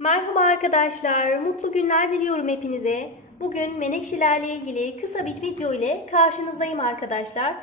Merhaba arkadaşlar, mutlu günler diliyorum hepinize. Bugün menekşelerle ilgili kısa bir video ile karşınızdayım arkadaşlar.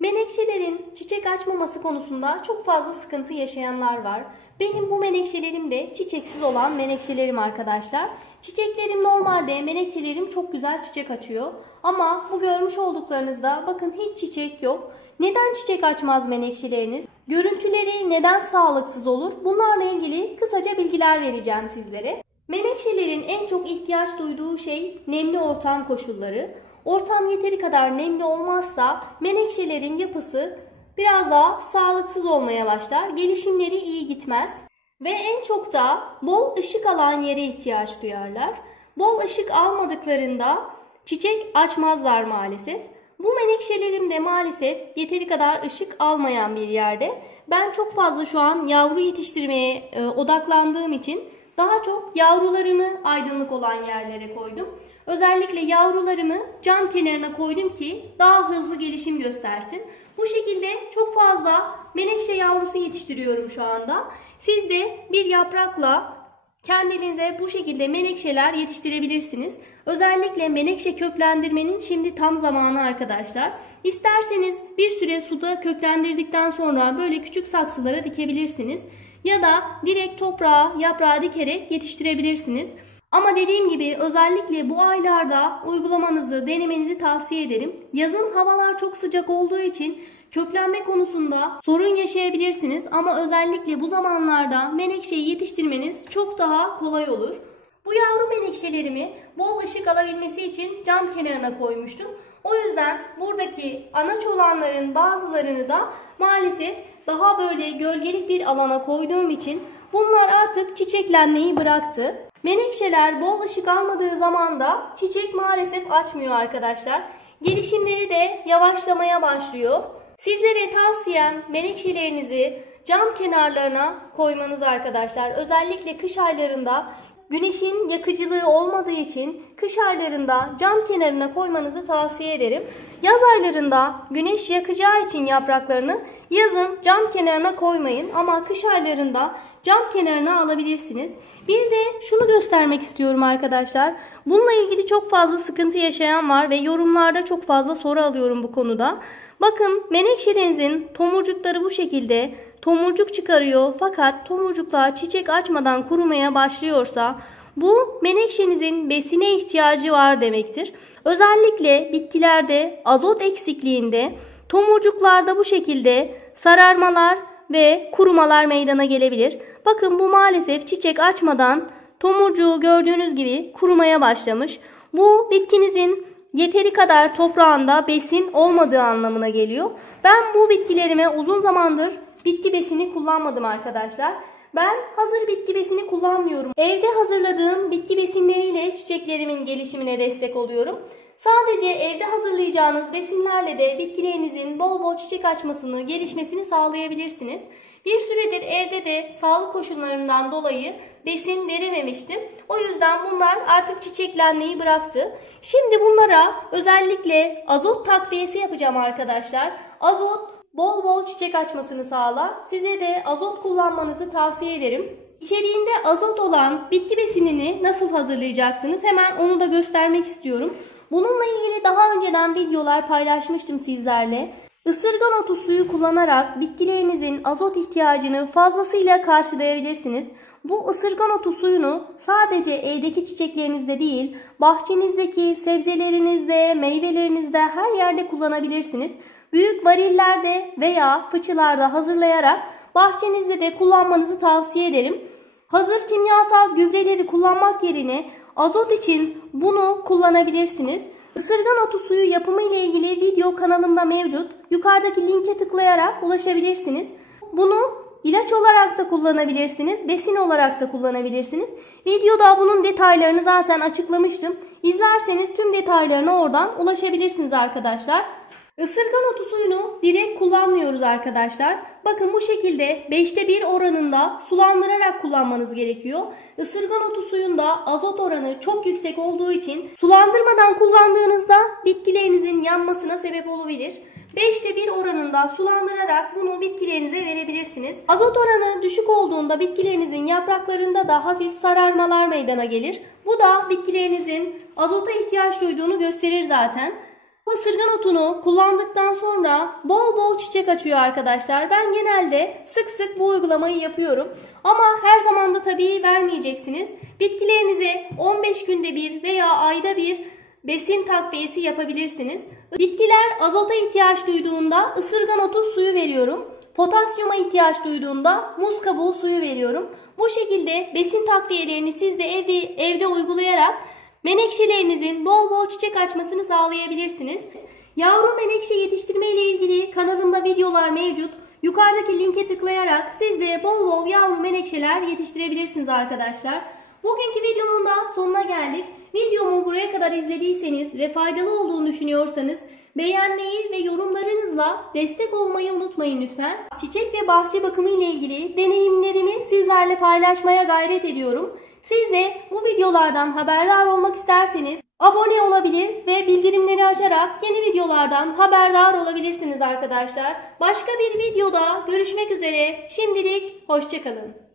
Menekşelerin çiçek açmaması konusunda çok fazla sıkıntı yaşayanlar var. Benim bu menekşelerim de çiçeksiz olan menekşelerim arkadaşlar. Çiçeklerim normalde, menekşelerim çok güzel çiçek açıyor. Ama bu görmüş olduklarınızda bakın hiç çiçek yok. Neden çiçek açmaz menekşeleriniz? Görüntüleri neden sağlıksız olur? Bunlarla ilgili kısaca bilgiler vereceğim sizlere. Menekşelerin en çok ihtiyaç duyduğu şey nemli ortam koşulları. Ortam yeteri kadar nemli olmazsa menekşelerin yapısı biraz daha sağlıksız olmaya başlar. Gelişimleri iyi gitmez. Ve en çok da bol ışık alan yere ihtiyaç duyarlar. Bol ışık almadıklarında çiçek açmazlar maalesef. Bu menekşelerim de maalesef yeteri kadar ışık almayan bir yerde. Ben çok fazla şu an yavru yetiştirmeye odaklandığım için daha çok yavrularımı aydınlık olan yerlere koydum. Özellikle yavrularımı cam kenarına koydum ki daha hızlı gelişim göstersin. Bu şekilde çok fazla menekşe yavrusu yetiştiriyorum şu anda. Siz de bir yaprakla kendinize bu şekilde menekşeler yetiştirebilirsiniz. Özellikle menekşe köklendirmenin şimdi tam zamanı arkadaşlar. İsterseniz bir süre suda köklendirdikten sonra böyle küçük saksılara dikebilirsiniz. Ya da direkt toprağa, yaprağa dikerek yetiştirebilirsiniz. Ama dediğim gibi özellikle bu aylarda uygulamanızı, denemenizi tavsiye ederim. Yazın havalar çok sıcak olduğu için köklenme konusunda sorun yaşayabilirsiniz ama özellikle bu zamanlarda menekşeyi yetiştirmeniz çok daha kolay olur. Bu yavru menekşelerimi bol ışık alabilmesi için cam kenarına koymuştum. O yüzden buradaki anaç olanların bazılarını da maalesef daha böyle gölgelik bir alana koyduğum için bunlar artık çiçeklenmeyi bıraktı. Menekşeler bol ışık almadığı zaman da çiçek maalesef açmıyor arkadaşlar. Gelişimleri de yavaşlamaya başlıyor. Sizlere tavsiyem menekşelerinizi cam kenarlarına koymanız arkadaşlar. Özellikle kış aylarında güneşin yakıcılığı olmadığı için kış aylarında cam kenarına koymanızı tavsiye ederim. Yaz aylarında güneş yakacağı için yapraklarını yazın cam kenarına koymayın ama kış aylarında cam kenarına alabilirsiniz. Bir de şunu göstermek istiyorum arkadaşlar. Bununla ilgili çok fazla sıkıntı yaşayan var ve yorumlarda çok fazla soru alıyorum bu konuda. Bakın menekşelerinizin tomurcukları bu şekilde tomurcuk çıkarıyor fakat tomurcuklar çiçek açmadan kurumaya başlıyorsa bu menekşenizin besine ihtiyacı var demektir. Özellikle bitkilerde azot eksikliğinde tomurcuklarda bu şekilde sararmalar ve kurumalar meydana gelebilir. Bakın bu maalesef çiçek açmadan tomurcuğu gördüğünüz gibi kurumaya başlamış. Bu bitkinizin yeteri kadar toprağında besin olmadığı anlamına geliyor. Ben bu bitkilerime uzun zamandır bitki besini kullanmadım arkadaşlar. Ben hazır bitki besini kullanmıyorum. Evde hazırladığım bitki besinleriyle çiçeklerimin gelişimine destek oluyorum. Sadece evde hazırlayacağınız besinlerle de bitkilerinizin bol bol çiçek açmasını, gelişmesini sağlayabilirsiniz. Bir süredir evde de sağlık koşullarından dolayı besin verememiştim. O yüzden bunlar artık çiçeklenmeyi bıraktı. Şimdi bunlara özellikle azot takviyesi yapacağım arkadaşlar. Azot bol bol çiçek açmasını sağlar. Size de azot kullanmanızı tavsiye ederim. İçeriğinde azot olan bitki besinini nasıl hazırlayacaksınız? Hemen onu da göstermek istiyorum. Bununla ilgili daha önceden videolar paylaşmıştım sizlerle. Isırgan otu suyu kullanarak bitkilerinizin azot ihtiyacını fazlasıyla karşılayabilirsiniz. Bu ısırgan otu suyunu sadece evdeki çiçeklerinizde değil, bahçenizdeki sebzelerinizde, meyvelerinizde her yerde kullanabilirsiniz. Büyük varillerde veya fıçılarda hazırlayarak bahçenizde de kullanmanızı tavsiye ederim. Hazır kimyasal gübreleri kullanmak yerine azot için bunu kullanabilirsiniz. Isırgan otu suyu yapımı ile ilgili video kanalımda mevcut. Yukarıdaki linke tıklayarak ulaşabilirsiniz. Bunu ilaç olarak da kullanabilirsiniz, besin olarak da kullanabilirsiniz. Videoda bunun detaylarını zaten açıklamıştım. İzlerseniz tüm detaylarına oradan ulaşabilirsiniz arkadaşlar. Isırgan otu suyunu direkt kullanmıyoruz arkadaşlar. Bakın bu şekilde 5'te 1 oranında sulandırarak kullanmanız gerekiyor. Isırgan otu suyunda azot oranı çok yüksek olduğu için sulandırmadan kullandığınızda bitkilerinizin yanmasına sebep olabilir. 5'te 1 oranında sulandırarak bunu bitkilerinize verebilirsiniz. Azot oranı düşük olduğunda bitkilerinizin yapraklarında da hafif sararmalar meydana gelir. Bu da bitkilerinizin azota ihtiyaç duyduğunu gösterir zaten. Bu ısırgan otunu kullandıktan sonra bol bol çiçek açıyor arkadaşlar. Ben genelde sık sık bu uygulamayı yapıyorum. Ama her zaman da tabii vermeyeceksiniz. Bitkilerinize 15 günde bir veya ayda bir besin takviyesi yapabilirsiniz. Bitkiler azota ihtiyaç duyduğunda ısırgan otu suyu veriyorum. Potasyuma ihtiyaç duyduğunda muz kabuğu suyu veriyorum. Bu şekilde besin takviyelerini siz de evde uygulayarak menekşelerinizin bol bol çiçek açmasını sağlayabilirsiniz. Yavru menekşe yetiştirme ile ilgili kanalımda videolar mevcut. Yukarıdaki linke tıklayarak siz de bol bol yavru menekşeler yetiştirebilirsiniz arkadaşlar. Bugünkü videomun da sonuna geldik. Videomu buraya kadar izlediyseniz ve faydalı olduğunu düşünüyorsanız beğenmeyi ve yorumlarınızla destek olmayı unutmayın lütfen. Çiçek ve bahçe bakımı ile ilgili deneyimlerimi sizlerle paylaşmaya gayret ediyorum. Siz de bu videolardan haberdar olmak isterseniz abone olabilir ve bildirimleri açarak yeni videolardan haberdar olabilirsiniz arkadaşlar. Başka bir videoda görüşmek üzere. Şimdilik hoşça kalın.